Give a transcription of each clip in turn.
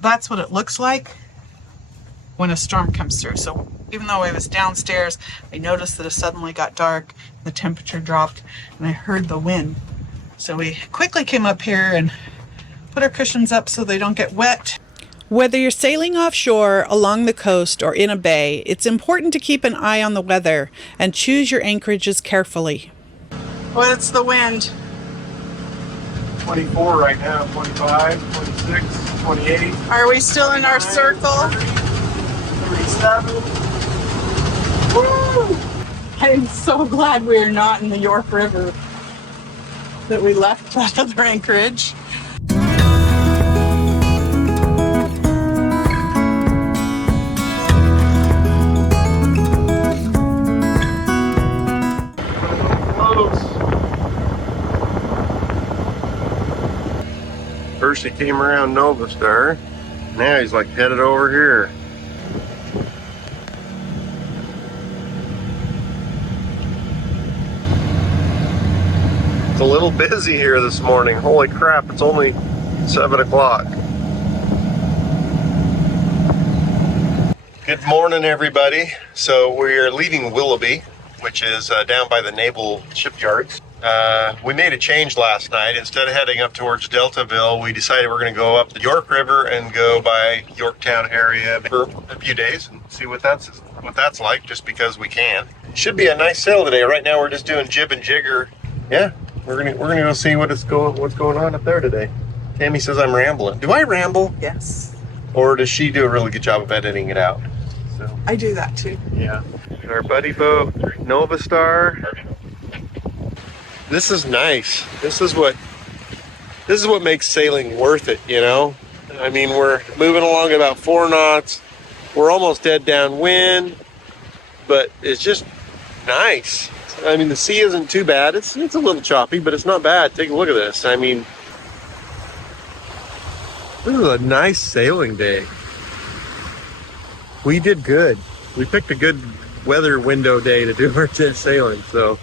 that's what it looks like when a storm comes through. So even though I was downstairs, I noticed that it suddenly got dark, the temperature dropped, and I heard the wind. So we quickly came up here and put our cushions up so they don't get wet. Whether you're sailing offshore, along the coast, or in a bay, it's important to keep an eye on the weather and choose your anchorages carefully. What's the wind? 24 right now, 25, 26, 28. Are we still in our circle? 37. Woo! I'm so glad we are not in the York River, that we left that other anchorage. First he came around Nova Star, now he's like headed over here. It's a little busy here this morning. Holy crap, it's only 7 o'clock. Good morning, everybody. So we are leaving Willoughby, which is down by the naval shipyards. We made a change last night. Instead of heading up towards Deltaville, we decided we're going to go up the York River and go by Yorktown area for a few days and see what that's like, just because we can. Should be a nice sail today. Right now we're just doing jib and jigger. Yeah, we're gonna go see what's going on up there today. Tammy says I'm rambling. Do I ramble? Yes. Or does she do a really good job of editing it out? So I do that too. yeah. Our buddy boat, Nova Star. This is nice. This is what makes sailing worth it, you know? I mean, we're moving along about 4 knots. We're almost dead downwind, but it's just nice. I mean, the sea isn't too bad. It's a little choppy, but it's not bad. Take a look at this. I mean, this is a nice sailing day. We did good. We picked a good weather window day to do our sailing, so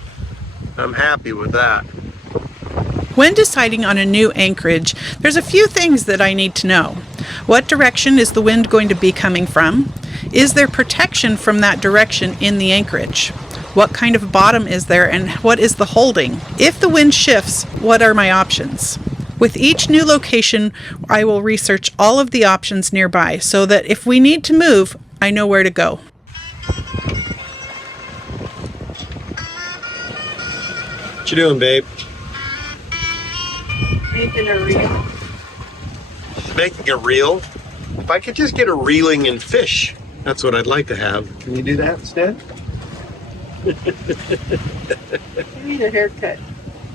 I'm happy with that. When deciding on a new anchorage, there's a few things that I need to know. What direction is the wind going to be coming from? Is there protection from that direction in the anchorage? What kind of bottom is there and what is the holding? If the wind shifts, what are my options? With each new location, I will research all of the options nearby so that if we need to move, I know where to go. What you doing, babe? Making a reel. Making a reel? If I could just get a reeling and fish, that's what I'd like to have. Can you do that instead? You need a haircut.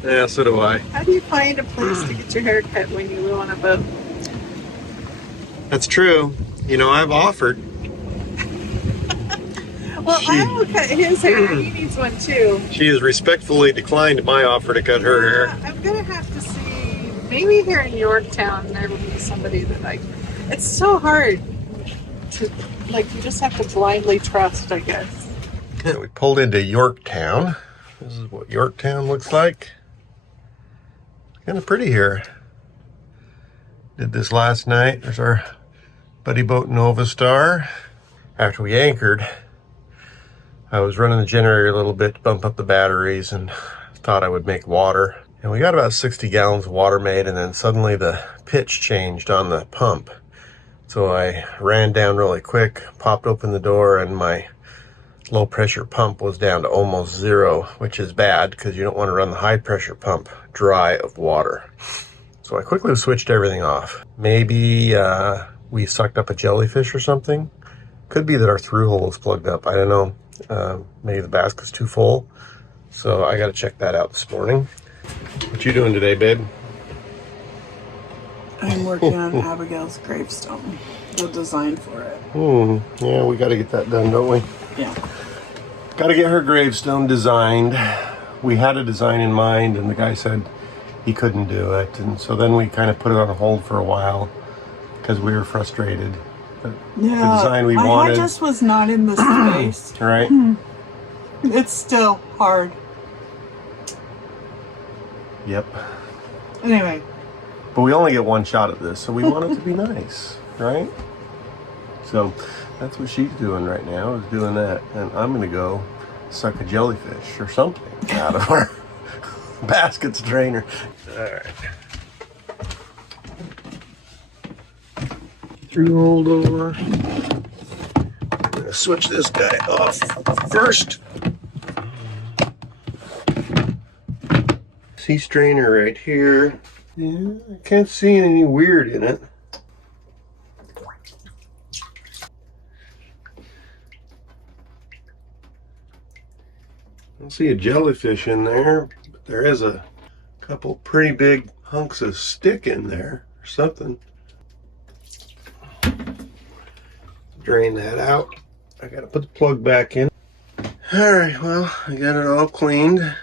Yeah, so do I. How do you find a place to get your hair cut when you live on a boat? That's true. You know, I've offered. Well, I will cut his hair. He needs one too. She has respectfully declined my offer to cut her hair. I'm going to have to see, maybe here in Yorktown, there will be somebody that it's so hard to, you just have to blindly trust, I guess. Yeah, we pulled into Yorktown. This is what Yorktown looks like. Kind of pretty here. Did this last night. There's our buddy boat Nova Star. After we anchored, I was running the generator a little bit to bump up the batteries and thought I would make water. And we got about 60 gallons of water made, and then suddenly the pitch changed on the pump. So I ran down really quick, popped open the door, and my low pressure pump was down to almost 0, which is bad because you don't want to run the high pressure pump dry of water. So I quickly switched everything off. Maybe we sucked up a jellyfish or something. Could be that our through hole is plugged up. I don't know. Maybe the basket's too full. So I got to check that out this morning. What you doing today, babe? I'm working on Abigail's gravestone, the design for it. Yeah, we got to get that done, don't we? Yeah. Got to get her gravestone designed. We had a design in mind, and the guy said he couldn't do it. And so then we kind of put it on hold for a while because we were frustrated. But yeah, the design we wanted. I just was not in the space. Right? It's still hard. Yep. Anyway. But we only get one shot at this, so we want it to be nice. right? So that's what she's doing right now, is doing that. And I'm gonna go suck a jellyfish or something out of our baskets drainer. All right. Through door. I'm gonna switch this guy off first. Sea strainer right here. Yeah, I can't see any weird in it. I don't see a jellyfish in there, but there is a couple pretty big hunks of stick in there or something. Drain that out. I gotta put the plug back in. All right, well, I got it all cleaned.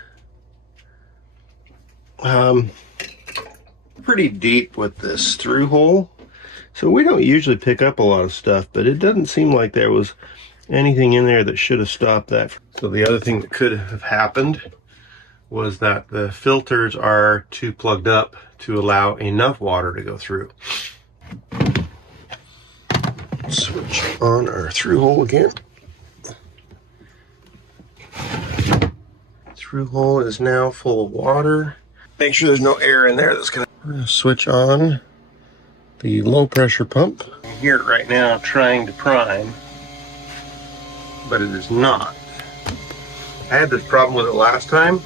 Pretty deep with this through hole, so we don't usually pick up a lot of stuff, but it doesn't seem like there was anything in there that should have stopped that. So the other thing that could have happened was that the filters are too plugged up to allow enough water to go through. Switch on our through hole again. Through hole is now full of water. Make sure there's no air in there. That's gonna switch on the low pressure pump. I hear it right now trying to prime, but it is not. I had this problem with it last time.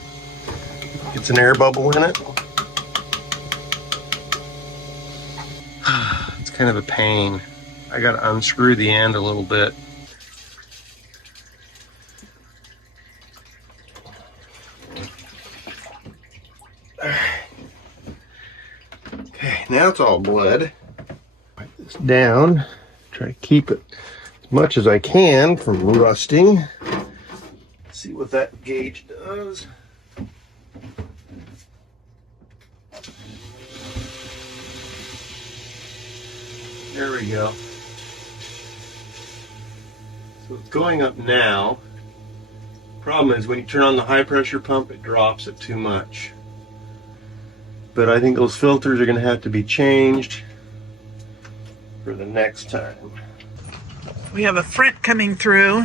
It's an air bubble in it. It's kind of a pain. I gotta unscrew the end a little bit. Okay, now it's all blood. Wipe this down. Try to keep it as much as I can from rusting. See what that gauge does. There we go. So it's going up now. Problem is when you turn on the high pressure pump, it drops it too much. But I think those filters are going to have to be changed for the next time. We have a front coming through.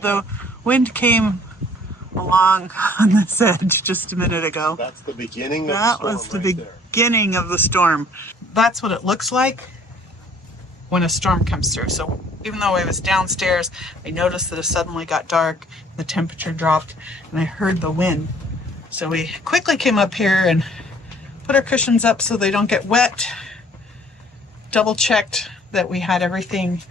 The wind came along on this edge just a minute ago. That's the beginning of that the storm. Was the beginning of the storm. That's what it looks like when a storm comes through. So even though I was downstairs, I noticed that it suddenly got dark, the temperature dropped, and I heard the wind. So we quickly came up here and put our cushions up so they don't get wet. Double checked that we had everything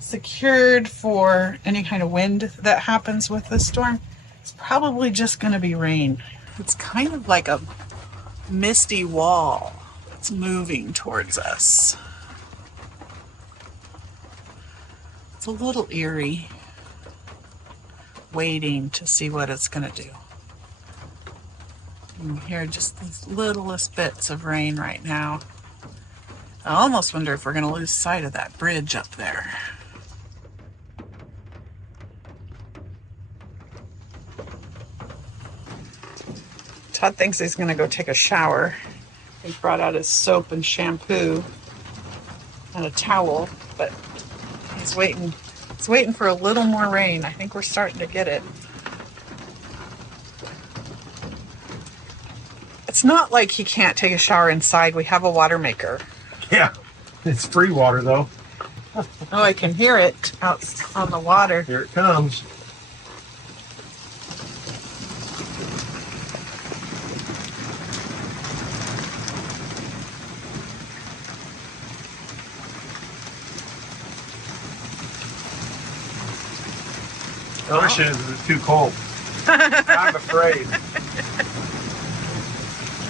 secured for any kind of wind that happens with this storm. It's probably just going to be rain. It's kind of like a misty wall that's moving towards us. It's a little eerie, waiting to see what it's going to do. You can hear just these littlest bits of rain right now. I almost wonder if we're going to lose sight of that bridge up there. Todd thinks he's going to go take a shower. He brought out his soap and shampoo and a towel, but he's waiting. He's waiting for a little more rain. I think we're starting to get it. It's not like he can't take a shower inside. We have a Watermaker. Yeah, it's free water though. Oh, I can hear it out on the water. Here it comes. The ocean is too cold. I'm afraid.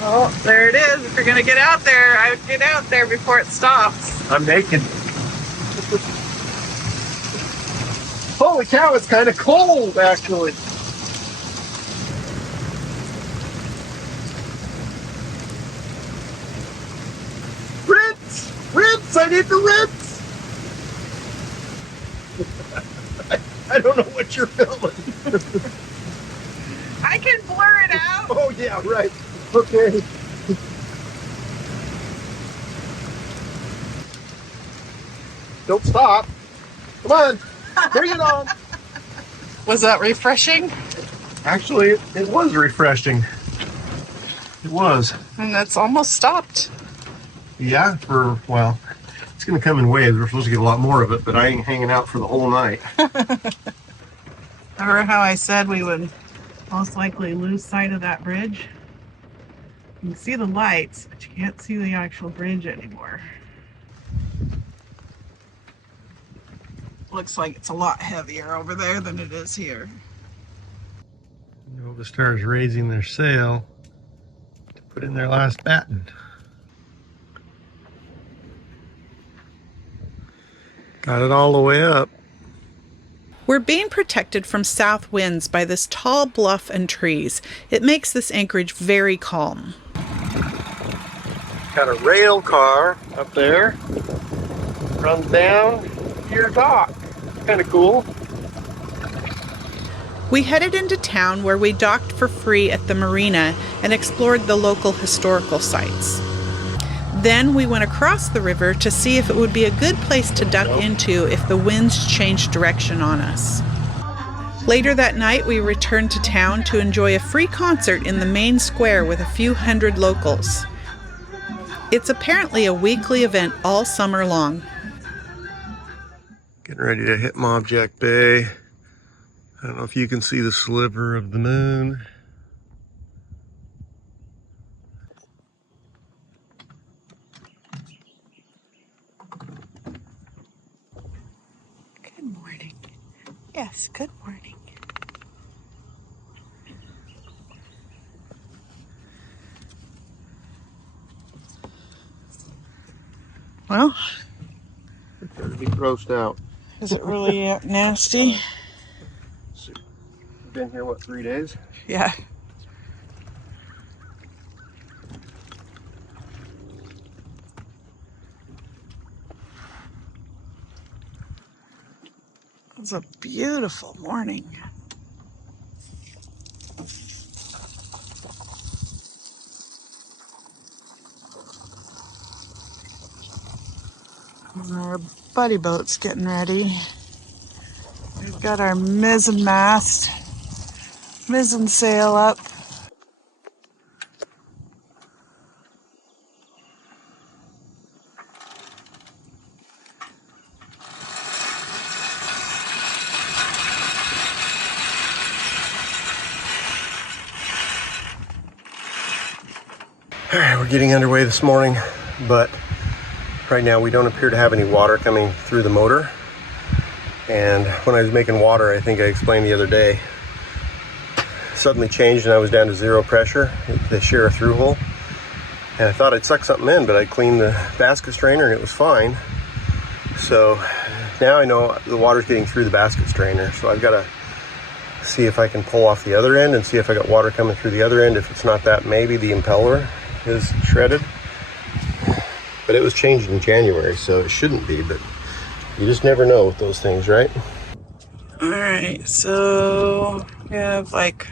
Well, there it is. If you're going to get out there, I would get out there before it stops. I'm naked. Holy cow, it's kind of cold, actually. Rinse! Rinse! I need to rinse! I don't know what you're filming. I can blur it out. Oh yeah, right. Okay. Don't stop. Come on. Bring it on. Was that refreshing? Actually, it was refreshing. It was. And it's almost stopped. Yeah, well, it's going to come in waves. We're supposed to get a lot more of it, but I ain't hanging out for the whole night. Remember how I said we would most likely lose sight of that bridge? You can see the lights, but you can't see the actual bridge anymore. Looks like it's a lot heavier over there than it is here. Nova Star's raising their sail to put in their last batten. Got it all the way up. We're being protected from south winds by this tall bluff and trees. It makes this anchorage very calm. Got a rail car up there. Runs down to your dock. Kind of cool. We headed into town where we docked for free at the marina and explored the local historical sites. Then we went across the river to see if it would be a good place to duck into if the winds changed direction on us. Later that night, we returned to town to enjoy a free concert in the main square with a few hundred locals. It's apparently a weekly event all summer long. Getting ready to hit Mobjack Bay. I don't know if you can see the sliver of the moon. Good morning. Yes, good morning. Well, Prepare to be grossed out. is it really nasty? Been here, what, 3 days? Yeah. It's a beautiful morning. Our buddy boat's getting ready. We've got our mizzen mast, mizzen sail up. All right, we're getting underway this morning, but right now we don't appear to have any water coming through the motor. And when I was making water, I think I explained the other day, suddenly changed and I was down to 0 pressure. They share a through hole. And I thought I'd suck something in, but I cleaned the basket strainer and it was fine. So now I know the water's getting through the basket strainer. So I've got to see if I can pull off the other end and see if I got water coming through the other end. If it's not that, maybe the impeller is shredded. But it was changed in January, so it shouldn't be, but you just never know with those things, right? All right, so we have like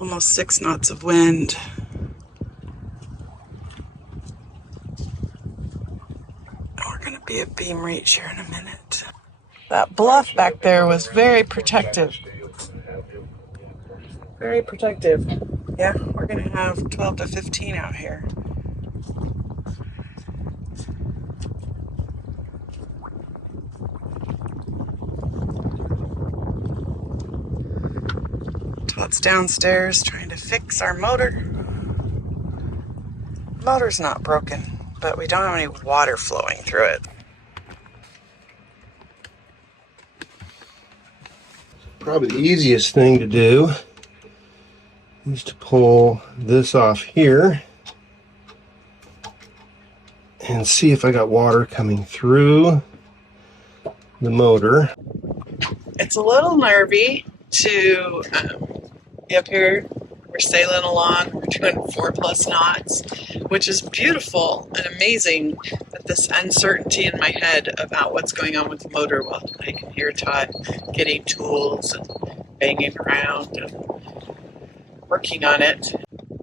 almost 6 knots of wind. We're gonna be at beam reach here in a minute. That bluff back there was very protective. Very protective. Yeah, we're gonna have 12 to 15 out here. Todd's downstairs trying to fix our motor. Motor's not broken, but we don't have any water flowing through it. Probably the easiest thing to do is to pull this off here and see if I got water coming through the motor. It's a little nervy to be up here. We're sailing along, we're doing 4+ knots, which is beautiful and amazing, but this uncertainty in my head about what's going on with the motor while I can hear Todd getting tools and banging around. And working on it.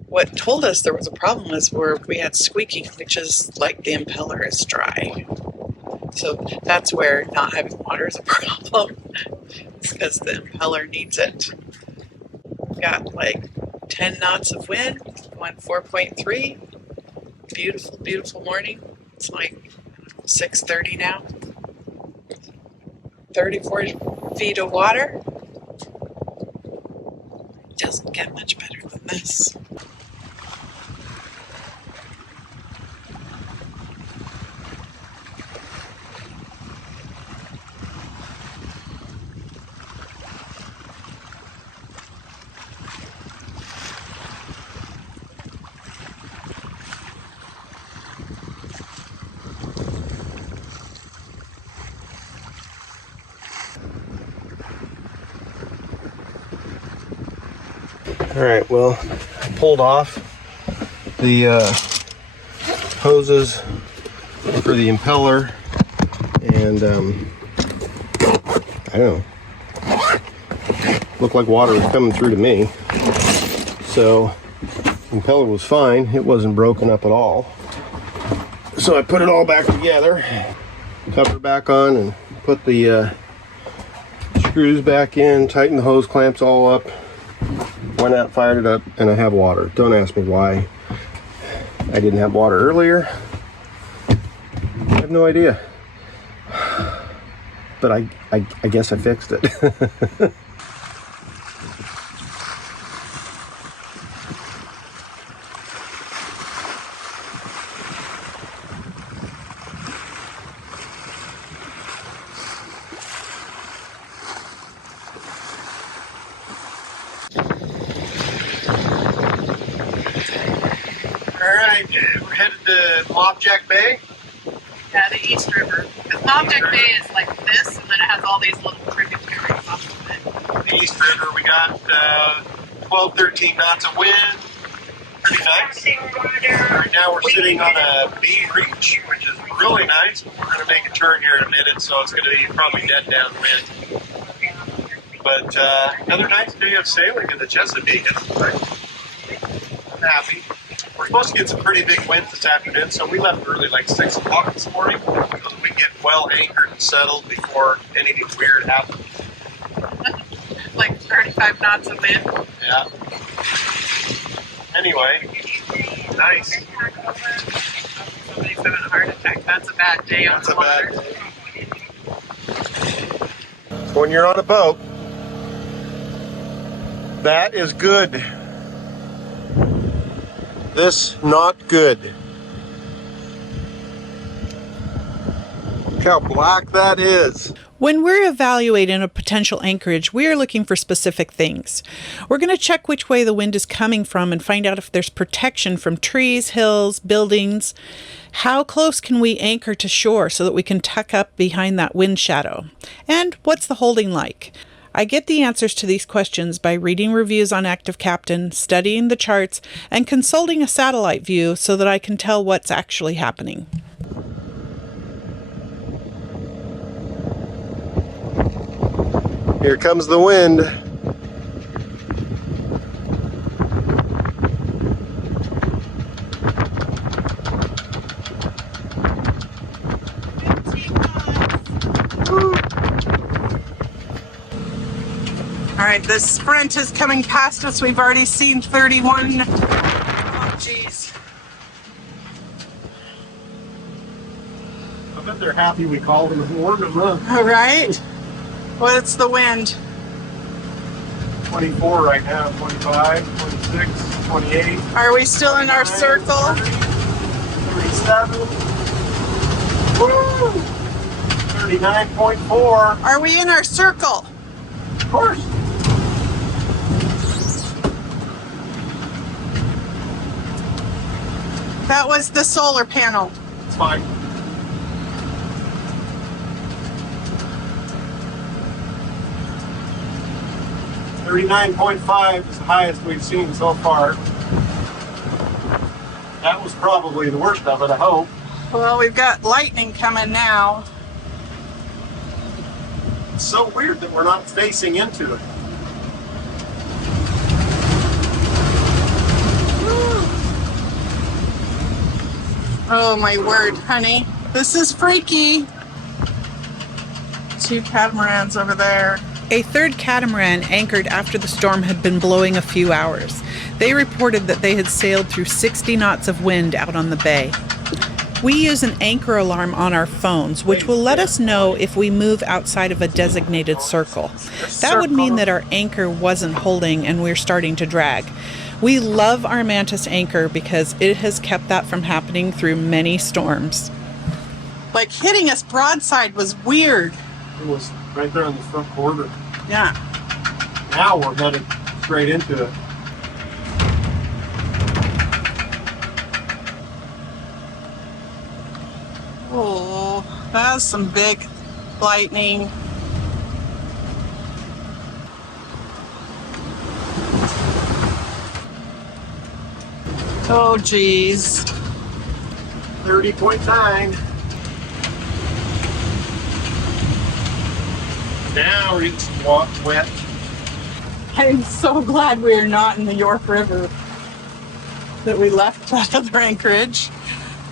What told us there was a problem is where we had squeaking, which is like the impeller is dry. So that's where not having water is a problem. It's because the impeller needs it. We've got like 10 knots of wind, going 4.3. Beautiful, beautiful morning. It's like 6:30 now. 34 feet of water. Doesn't get much better than this. All right, well, I pulled off the hoses for the impeller, and I don't know, looked like water was coming through to me. So the impeller was fine, it wasn't broken up at all. So I put it all back together, cover back on, and put the screws back in, tighten the hose clamps all up. Went out, fired it up, and I have water. Don't ask me why I didn't have water earlier. I have no idea. But I guess I fixed it. We're headed to Mobjack Bay. Yeah, the East River. Because Mobjack Bay is like this, and then it has all these little tributaries off of it. The East River, we got 12, 13 knots of wind. Pretty nice. Right now we're sitting on a beam reach, which is really nice. We're going to make a turn here in a minute, so it's going to be probably dead downwind. But another nice day of sailing in the Chesapeake. I'm happy. We're supposed to get some pretty big winds this afternoon, so we left early, like 6 o'clock this morning, so that we get well anchored and settled before anything weird happens. Like 35 knots of wind. Yeah. Anyway, nice. Somebody's having a heart attack. That's a bad day on the water. That's a bad day. When you're on a boat, that is good. This, not good. Look how black that is. When we're evaluating a potential anchorage, we are looking for specific things. We're going to check which way the wind is coming from and find out if there's protection from trees, hills, buildings. How close can we anchor to shore so that we can tuck up behind that wind shadow? And what's the holding like? I get the answers to these questions by reading reviews on ActiveCaptain, studying the charts, and consulting a satellite view so that I can tell what's actually happening. Here comes the wind. All right, the Sprint is coming past us. We've already seen 31. Oh, geez. I bet they're happy we called them and warned them, huh? All right. What's the wind? 24 right now, 25, 26, 28. Are we still in our circle? 37. Woo! 39.4. Are we in our circle? Of course. That was the solar panel. It's fine. $39.5 is the highest we've seen so far. That was probably the worst of it, I hope. Well, we've got lightning coming now. It's so weird that we're not facing into it. Oh my word, honey. This is freaky. 2 catamarans over there. A third catamaran anchored after the storm had been blowing a few hours. They reported that they had sailed through 60 knots of wind out on the bay. We use an anchor alarm on our phones, which will let us know if we move outside of a designated circle. That would mean that our anchor wasn't holding and we're starting to drag. We love our Mantus anchor because it has kept that from happening through many storms. Like hitting us broadside was weird. It was right there on the front quarter. Yeah. Now we're headed straight into it. Oh, that's some big lightning. Oh, geez. 30.9. Now it's wet. I'm so glad we are not in the York River, that we left that other Anchorage,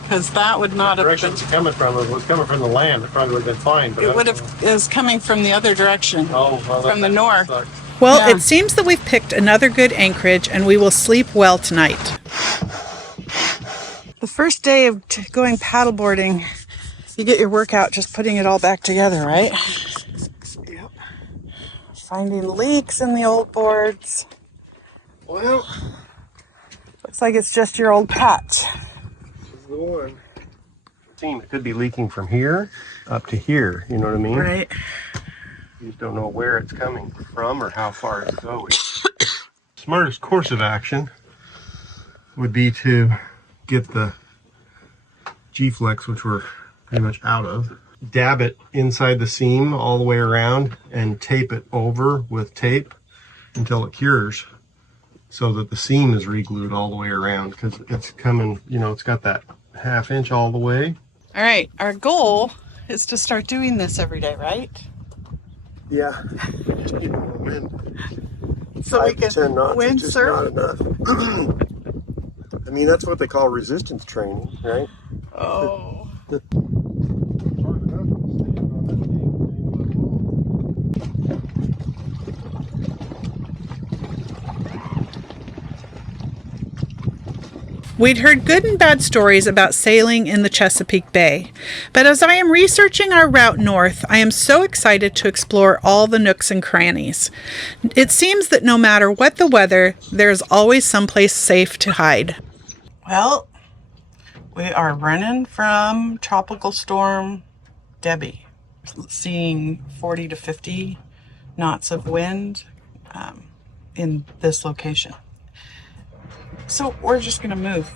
because that would not have been. It's coming from, if it was coming from the land, it probably would have been fine. But It would have. It was coming from the other direction, from the north. Well, Yeah. it seems that we've picked another good anchorage and we will sleep well tonight. The first day of going paddleboarding, you get your workout just putting it all back together, right? Yep. Finding leaks in the old boards. Well, Looks like it's just your old patch. this is the one. It could be leaking from here up to here, you know what I mean? Right. You just don't know where it's coming from or how far it's going. Smartest course of action would be to get the G-Flex, which we're pretty much out of, dab it inside the seam all the way around and tape it over with tape until it cures, so that the seam is re-glued all the way around, because it's coming, you know, it's got that 1/2 inch all the way. All right. Our goal is to start doing this every day, right? Yeah, we just need more wind. So 5 to 10 knots is just windsurf. not enough. I mean, that's what they call resistance training, right? Oh. We'd heard good and bad stories about sailing in the Chesapeake Bay, but as I am researching our route north, I am so excited to explore all the nooks and crannies. It seems that no matter what the weather, there's always someplace safe to hide. Well, we are running from Tropical Storm Debby, seeing 40 to 50 knots of wind in this location. So we're just going to move